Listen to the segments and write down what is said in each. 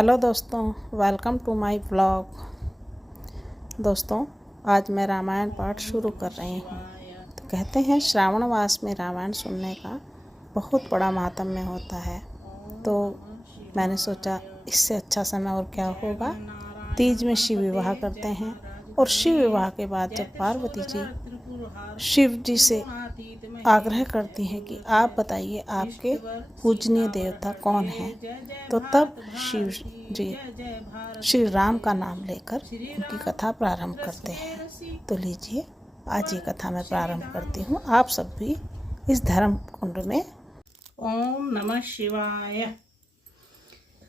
Hello दोस्तों, welcome to my blog. दोस्तों, आज मैं रामायण पाठ शुरू कर रही हूँ। तो कहते हैं श्रावण मास में रामायण सुनने का बहुत बड़ा माहात्म्य होता है। तो मैंने सोचा इससे अच्छा समय और क्या होगा। तीज में शिव विवाह करते हैं और शिव विवाह के बाद जब पार्वती जी शिव जी से आग्रह करती हैं कि आप बताइए आपके पूजनीय देवता कौन है, तो तब शिव जी श्री राम का नाम लेकर उनकी कथा प्रारंभ करते हैं। तो लीजिए, आज ये कथा मैं प्रारंभ करती हूँ। आप सब भी इस धर्म कुंड में ओम नमः शिवाय।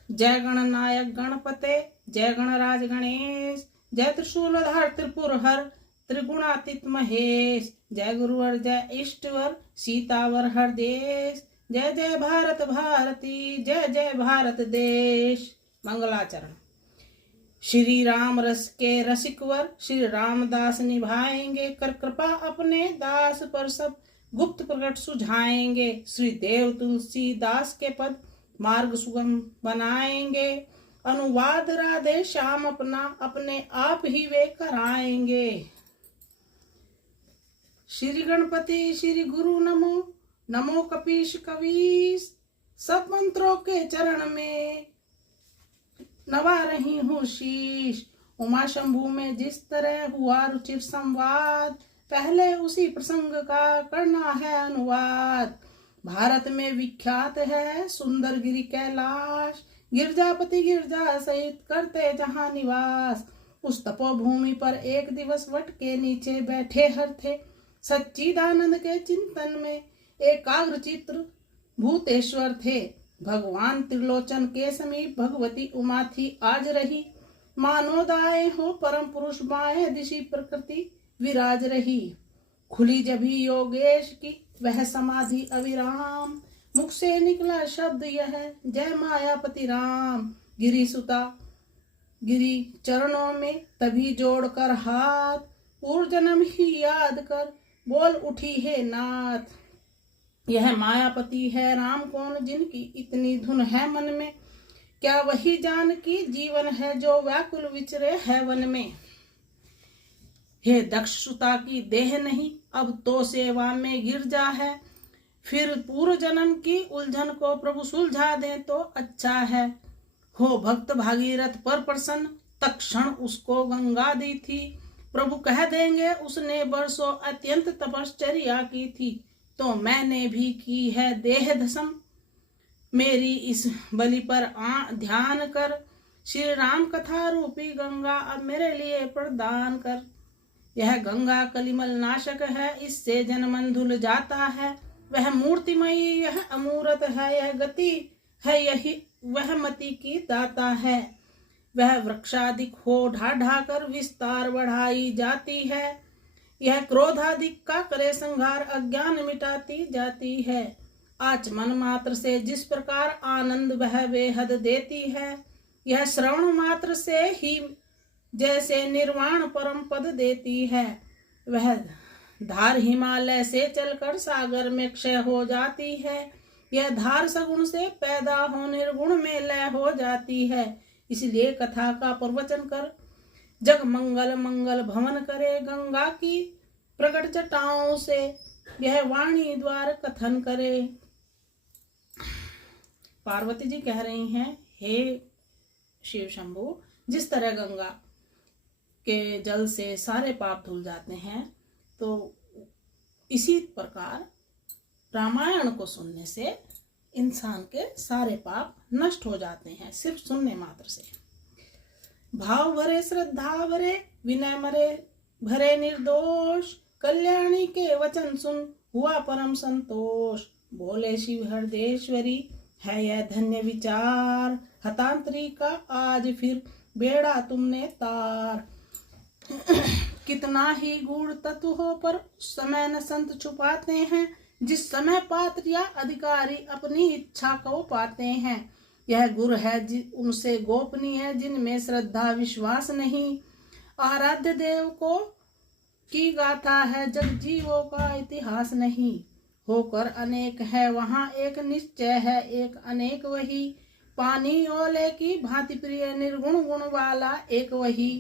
जय गणनायक गणपते, जय गणराज गणेश, जय त्रिशूलधार त्रिपुरहर त्रिगुणातीत महेश, जय गुरुवर जय इष्टवर सीतावर हर देश, जय जय भारत भारती, जय जय भारत देश। मंगलाचरण। श्री राम रस के रसिकवर श्री रामदास निभाएंगे, कर कृपा अपने दास पर सब गुप्त प्रकट सुझाएंगे। श्री देव तुलसीदास के पद मार्ग सुगम बनाएंगे, अनुवाद राधे श्याम अपना अपने आप ही वे कराएंगे। श्री गणपति श्री गुरु नमो, नमो कपीश कवीश, सब मंत्रों के चरण में नवा रही हूँ शीश। उमा शंभु में जिस तरह हुआ रुचिर संवाद, पहले उसी प्रसंग का करना है अनुवाद। भारत में विख्यात है सुंदर गिरि कैलाश, गिरजापति गिरजा सहित करते जहाँ निवास। उस तपोभूमि पर एक दिवस वट के नीचे बैठे हर थे, सच्चिदानंद के चिंतन में एकाग्र चित्र भूतेश्वर थे। भगवान त्रिलोचन के समीप भगवती उमा थी आज रही, मानो दाएं हो परम पुरुष बाएं दिशि प्रकृति विराज रही। खुली जभी योगेश की वह समाधि अविराम, मुख से निकला शब्द यह जय मायापति राम। गिरि सुता गिरि चरणों में तभी जोड़कर हाथ, पूर्व जन्म ही याद कर बोल उठी है नाथ। यह मायापति है राम कौन, जिनकी इतनी धुन है मन में, क्या वही जानकी जीवन है जो व्याकुल विचरे है वन में। हे दक्ष सुता की देह नहीं, अब तो सेवा में गिरजा है, फिर पूर्व जन्म की उलझन को प्रभु सुलझा दे तो अच्छा है। हो भक्त भागीरथ पर प्रसन्न, तत्क्षण उसको गंगा दी थी, प्रभु कह देंगे उसने बरसों अत्यंत तपश्चर्या की थी। तो मैंने भी की है देह धसम, मेरी इस बलि पर ध्यान कर। श्री राम कथा रूपी गंगा अब मेरे लिए प्रदान कर। यह गंगा कलिमल नाशक है, इससे जनमन धुल जाता है। वह मूर्तिमयी यह अमूर्त है, यह गति है यही वह मति की दाता है। वह वृक्षादिक हो ढा ढा कर विस्तार बढ़ाई जाती है, यह क्रोधादिक का करे संहार अज्ञान मिटाती जाती है। आचमन मात्र से जिस प्रकार आनंद वह बेहद देती है, यह श्रवण मात्र से ही जैसे निर्वाण परम पद देती है। वह धार हिमालय से चलकर सागर में क्षय हो जाती है, यह धार सगुण से पैदा हो निर्गुण में लय हो जाती है। इसलिए कथा का प्रवचन कर जग मंगल मंगल भवन करे, गंगा की प्रकट जटाओं से यह वाणी द्वार कथन करे। पार्वती जी कह रही हैं, हे शिव शंभु, जिस तरह गंगा के जल से सारे पाप धुल जाते हैं, तो इसी प्रकार रामायण को सुनने से इंसान के सारे पाप नष्ट हो जाते हैं, सिर्फ सुनने मात्र से। भाव भरे श्रद्धा भरे विनय मरे भरे निर्दोष, कल्याणी के वचन सुन हुआ परम संतोष। बोले शिव हरदेश्वरी है यह धन्य विचार, हतांतरी का आज फिर बेड़ा तुमने तार। कितना ही गूढ़ तत्व हो पर समय न संत छुपाते हैं, जिस समय पात्र या अधिकारी अपनी इच्छा को पाते हैं। यह गुर है उनसे गोपनीय जिनमें श्रद्धा विश्वास नहीं, आराध्य देव को की गाथा है जग जीवों का इतिहास नहीं। होकर अनेक है वहाँ एक निश्चय है एक अनेक वही, पानी ओले की भांति प्रिय निर्गुण गुण वाला एक वही,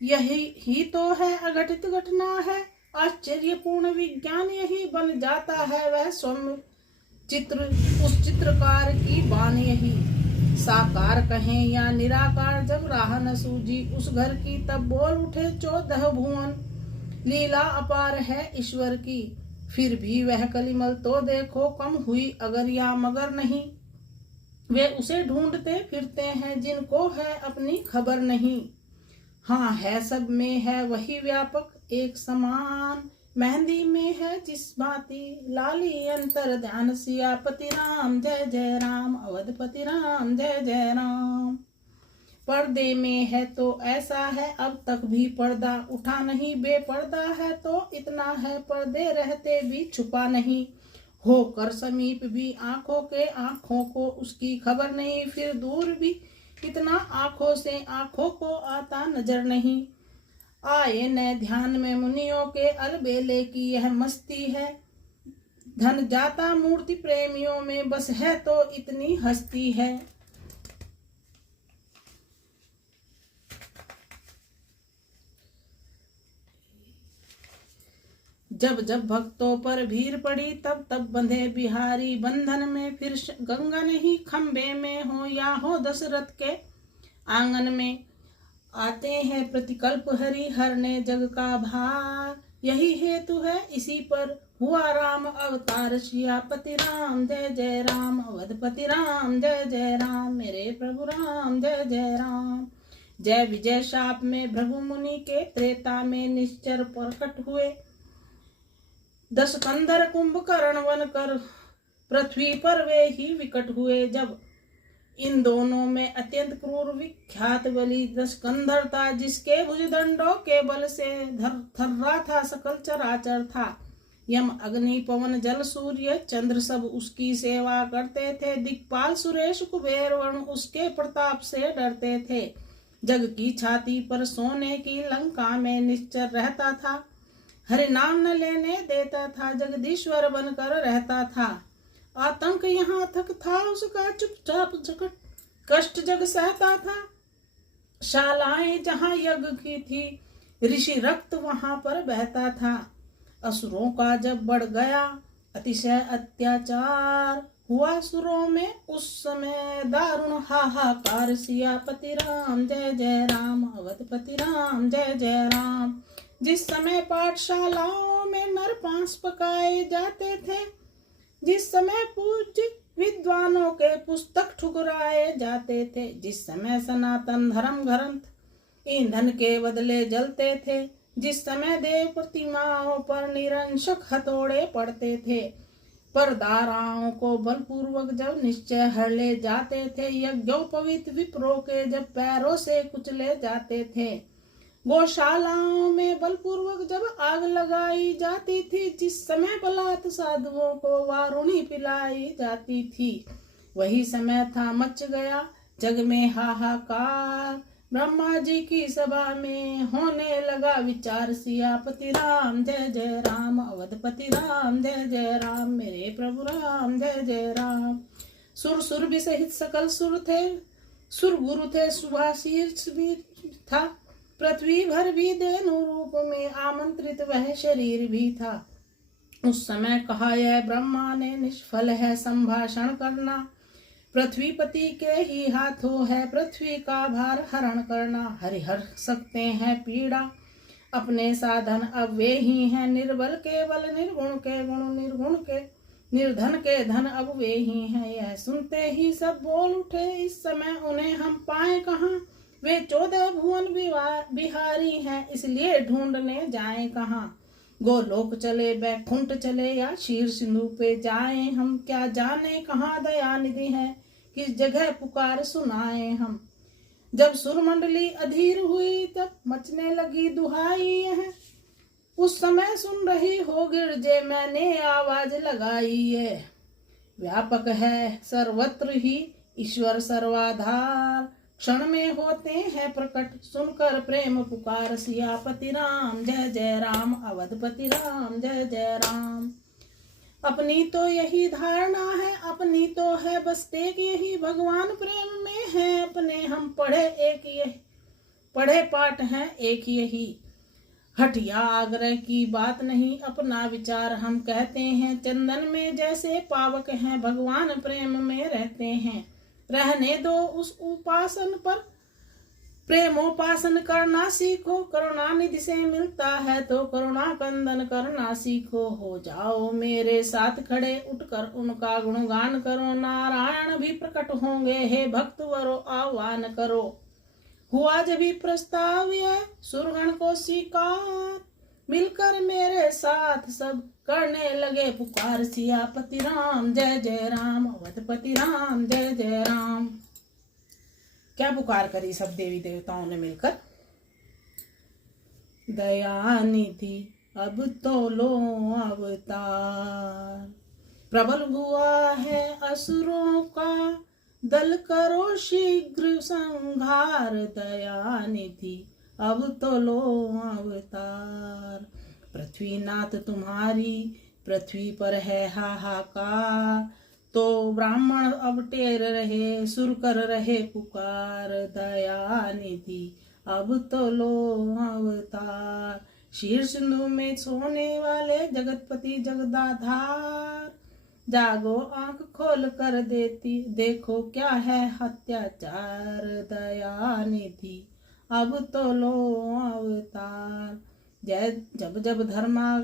यही ही तो है अघटित घटना है, आश्चर्यपूर्ण विज्ञान यही बन जाता है वह स्वयं चित्र, उस चित्रकार की बान यही। साकार कहें या निराकार जब राह न सूझी उस घर की, तब बोल उठे 14 भुवन, लीला अपार है ईश्वर की। फिर भी वह कलिमल तो देखो कम हुई अगर या मगर नहीं, वे उसे ढूंढते फिरते हैं जिनको है अपनी खबर नहीं। हाँ है सब में है वही व्यापक एक समान, मेहंदी में है जिस भांति लाली अंतर ध्यान, सियापति राम जय जय राम, अवधपति राम जय जय राम। पर्दे में है तो ऐसा है अब तक भी पर्दा उठा नहीं, बेपर्दा है तो इतना है पर्दे रहते भी छुपा नहीं, होकर समीप भी आंखों के आंखों को उसकी खबर नहीं, फिर दूर भी इतना आंखों से आंखों को आता नजर नहीं। आए न ध्यान में मुनियों के अलबेले की यह मस्ती है, धन जाता मूर्ति प्रेमियों में बस है तो इतनी हस्ती है। जब जब भक्तों पर भीड़ पड़ी तब तब बंधे बिहारी बंधन में, फिर गंगा नहीं खंबे में हो या हो दशरथ के आंगन में, आते हैं प्रतिकल्प हरि हरने जग का भार, यही हेतु है इसी पर हुआ राम अवतार, सियापति राम जय जय राम, अवधपति राम जय जय राम, मेरे प्रभु राम जय जय राम। जय विजय शाप में भृगु मुनि के, त्रेता में निश्चर प्रकट हुए, 10 कंधर कुंभकर्ण वन कर पृथ्वी पर वे ही विकट हुए। जब इन दोनों में अत्यंत क्रूर विख्यात बलि 10 कंधर था, जिसके भुजदंडों के बल से थर्रा था सकल चराचर था। यम अग्नि पवन जल सूर्य चंद्र सब उसकी सेवा करते थे, दिक्पाल सुरेश कुबेर वरुण उसके प्रताप से डरते थे। जग की छाती पर सोने की लंका में निश्चर रहता था, हरि नाम न लेने देता था, जगदीश्वर बनकर रहता था। आतंक यहाँ तक था उसका, चुपचाप जगत कष्ट जग सहता था। शालाएं जहाँ यज्ञ की थी, ऋषि रक्त वहां पर बहता था। असुरों का जब बढ़ गया अतिशय अत्याचार, हुआ सुरों में उस समय दारुण हाहाकार, सियापति राम जय जय राम, अवधपति राम जय जय राम। जिस समय पाठशालाओं में नर पांस पकाए जाते थे, जिस समय पूज्य विद्वानों के पुस्तक ठुकराए जाते थे, जिस समय सनातन धर्म ग्रंथ ईंधन के बदले जलते थे, जिस समय देव प्रतिमाओं पर निरंशक हथौड़े पड़ते थे, पर दाराओं को बलपूर्वक जब निश्चय हर ले जाते थे, यज्ञोपवीत विप्रों के जब पैरों से कुचले जाते थे, गौशालाओं में बलपूर्वक जब आग लगाई जाती थी, जिस समय बलात् साधुओं को वारुणी पिलाई जाती थी, वही समय था मच गया जग में हाहाकार। ब्रह्मा जी की सभा में होने लगा विचार, सियापति राम जय जय राम, अवधपति राम जय जय राम, मेरे प्रभु राम जय जय राम। सुर भी सहित सकल सुर थे, सुर गुरु थे, सुभाषीर्ष भी था, पृथ्वी भर भी देनु रूप में आमंत्रित वह शरीर भी था। उस समय कहा यह ब्रह्मा ने, निष्फल है संभाषण करना, पृथ्वीपति के ही हाथों है पृथ्वी का भार हरण करना। हरिहर सकते हैं पीड़ा अपने साधन, अब वे ही हैं निर्बल के बल, निर्गुण के गुण, निर्गुण के निर्धन के धन, अब वे ही हैं। यह सुनते ही सब बोल उठे, इस समय उन्हें हम पाए कहाँ, वे 14 भुवन बिहारी हैं, इसलिए ढूंढने जाएं कहाँ। गोलोक चले, बैकुंठ चले, या शीर सिंधु पे जाए हम, क्या जाने कहाँ दयानिधि है, किस जगह पुकार सुनाए हम। जब सुरमंडली अधीर हुई तब मचने लगी दुहाई है, उस समय सुन रही हो गिरजे मैंने आवाज लगाई है। व्यापक है सर्वत्र ही ईश्वर सर्वाधार, क्षण में होते हैं प्रकट सुनकर प्रेम पुकार, सियापति राम जय जय राम, अवधपति राम जय जय राम। अपनी तो यही धारणा है, अपनी तो है बस टेक यही, भगवान प्रेम में है अपने, हम पढ़े एक यही, पढ़े पाठ हैं एक यही। हटिया आग्रह की बात नहीं, अपना विचार हम कहते हैं, चंदन में जैसे पावक हैं, भगवान प्रेम में रहते हैं। रहने दो उस उपासन पर, प्रेमोपासन करना सीखो, करुणा निधि से मिलता है तो करुणा कंदन करना सीखो। हो जाओ मेरे साथ खड़े, उठकर उनका गुणगान करो, नारायण भी प्रकट होंगे, हे भक्त वरो आह्वान करो। हुआ जब भी प्रस्ताव यह सुरगण को स्वीकार, मिलकर मेरे साथ सब करने लगे पुकार, सियापति राम जय जय राम, अवधपति राम जय जय राम। क्या पुकार करी सब देवी देवताओं ने मिलकर? दयानिधि अब तो लो अवतार, प्रबल हुआ है असुरों का दल, करो शीघ्र संहार, दयानिधि अब तो लो अवतार। पृथ्वीनाथ तुम्हारी पृथ्वी पर है हाहाकार, तो ब्राह्मण अब टेर रहे, सुर कर रहे पुकार, दयानिधि अब तो लो अवतार। शीर सिंधु में सोने वाले जगतपति जगदाधार, जागो आंख खोल कर देती देखो क्या है अत्याचार, दयानिधि अब तो लो अवतार। जब जब धर्मा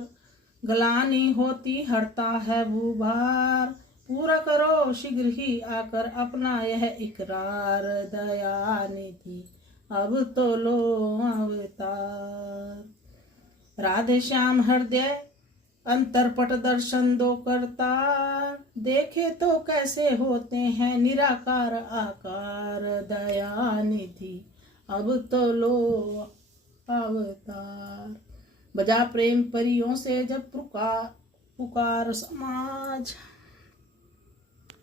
गलानी होती हरता है भूभार, पूरा करो शीघ्र ही आकर अपना यह इकरार, दयानिधि अब तो लो अवतार। राधे श्याम हृदय अंतरपट दर्शन दो करता, देखे तो कैसे होते हैं निराकार आकार, दयानिधि अब तो लो अवतार। बजा प्रेम परियों से जब पुकार समाज,